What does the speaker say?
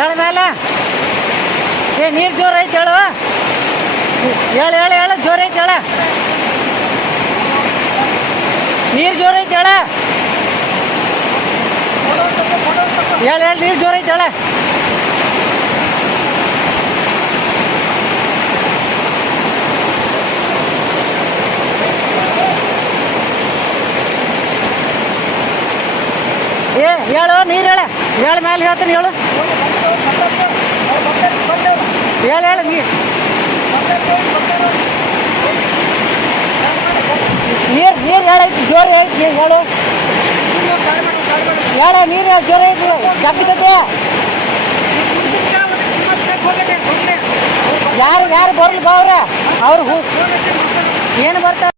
ಹೇಳ ಮೇಲೆ ನೀರು ಜೋರು ಐತೆ ಹೇಳು. ಹೇಳು ಜೋರು ಐತೆ ಹೇಳ. ನೀರು ಜೋರು ಐತೆ ಹೇಳ. ನೀರು ಜೋರು ಐತೆ ಹೇಳ. ಹೇಳು ನೀರು ಹೇಳ ಮೇಲೆ ಹೇಳ್ತೀನಿ ಹೇಳು. ಹೇಳು ನೀರು ಹೇಳೈತಿ ಜೋರು ಐತಿ ಹೇಳು. ನೀರು ಜೋರು ಐತಿ ಜಗ್ಗತೈತಿ. ಯಾರು ಬರ್ಲಿ ಬಾ ಅವ್ರ ಏನು ಬರ್ತಾರೆ.